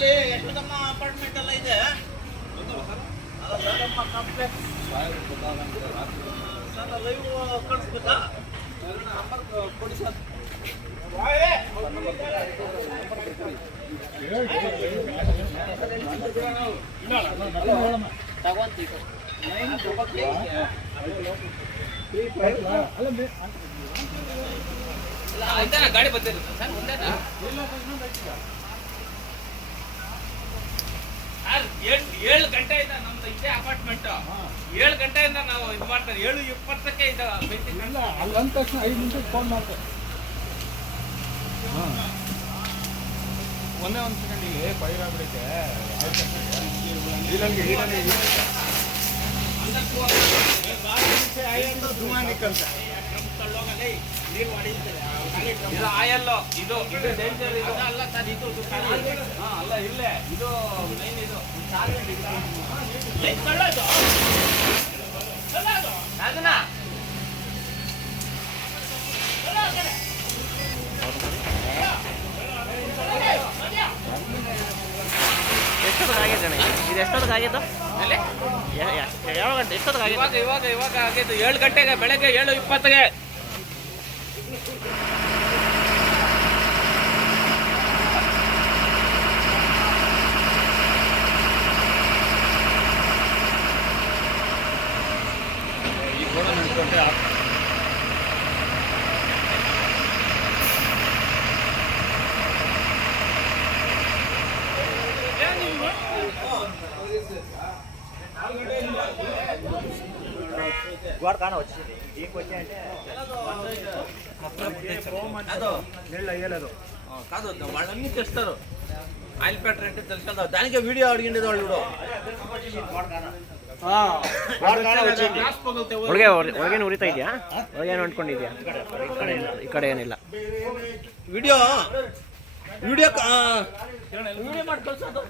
ಅಲ್ಲಿ ಯಶೋದಮ್ಮ ಅಪಾರ್ಟ್ಮೆಂಟ್ ಎಲ್ಲ ಇದೆ. ಯಶೋದಮ್ಮ ಕಾಂಪ್ಲೆಕ್ಸ್ ಸರ್, ಲೈವ್ ಕಳಿಸ್ಬೇಕಾ? ನಂಬರ್ ಕೊಡಿ ಸರ್. ಗಾಡಿ ಬಂದಿರುತ್ತೆ ಸರ್. ಒಂದೇನಾ ಸರ್? 7 ಗಂಟೆಯಿಂದ ನಮ್ದು ಇದೇ ಅಪಾರ್ಟ್ಮೆಂಟ್. 7 ಗಂಟೆಯಿಂದ ನಾವು ಇದು ಮಾಡ್ತಾರೆ. 7:20ಕ್ಕೆ ಇದು ಅಲ್ಲಿ ಅಂದ ತಕ್ಷಣ 5 ನಿಮಿಷಕ್ಕೆ ಫೋನ್ ಮಾಡ್ತಾರೆ. ಒಂದೇ ಒಂದು ಸೆಕೆಂಡ್ ಇಲ್ಲಿ ಫೈರ್ ಆಗ್ಬಿಡುತ್ತೆ. ಇದು ಆಯಲ್, ಇದು ಡೇಂಜರ್. ಇದು ಅಲ್ಲ ಸರ್, ಇದು ಅಲ್ಲ, ಇಲ್ಲೇ ಇದು ಮೈನ್. ಇದು ಅದನ್ನ ಎಷ್ಟೊತ್ತಿಗಾಗಿದೆ ಇದು? ಎಷ್ಟೊತ್ತಿಗಾಗಿದ್ದು? ಯಾವ ಗಂಟೆ? ಎಷ್ಟೊತ್ತಿಗಾಗಿದೆ? ಇವಾಗ ಆಗಿದ್ದು 7 ಗಂಟೆಗೆ, ಬೆಳಗ್ಗೆ 7:20ಗೆ. ಈ ಫೋಟೋ ನಿಂತ್ಕೊಂಡ್ರೆ గోడ కాన వచ్చేది దీనికి వచ్చే అంటే కాదు, వాళ్ళన్నీ తెస్తారు. ఆయిల్ ప్యాటర్ అంటే తెలుసు కదా, దానికే వీడియో అడిగిండేది వాళ్ళు. ಒಳಗೇನು ಉರಿತಾ ಇದೆಯಾ? ಒಳಗೇನು ಅಂಟ್ಕೊಂಡಿದ್ಯಾ? ಈ ಕಡೆ ಏನಿಲ್ಲ. ವಿಡಿಯೋ ವಿಡಿಯೋ ಮಾಡಿ ಕಳ್ಸೋದು.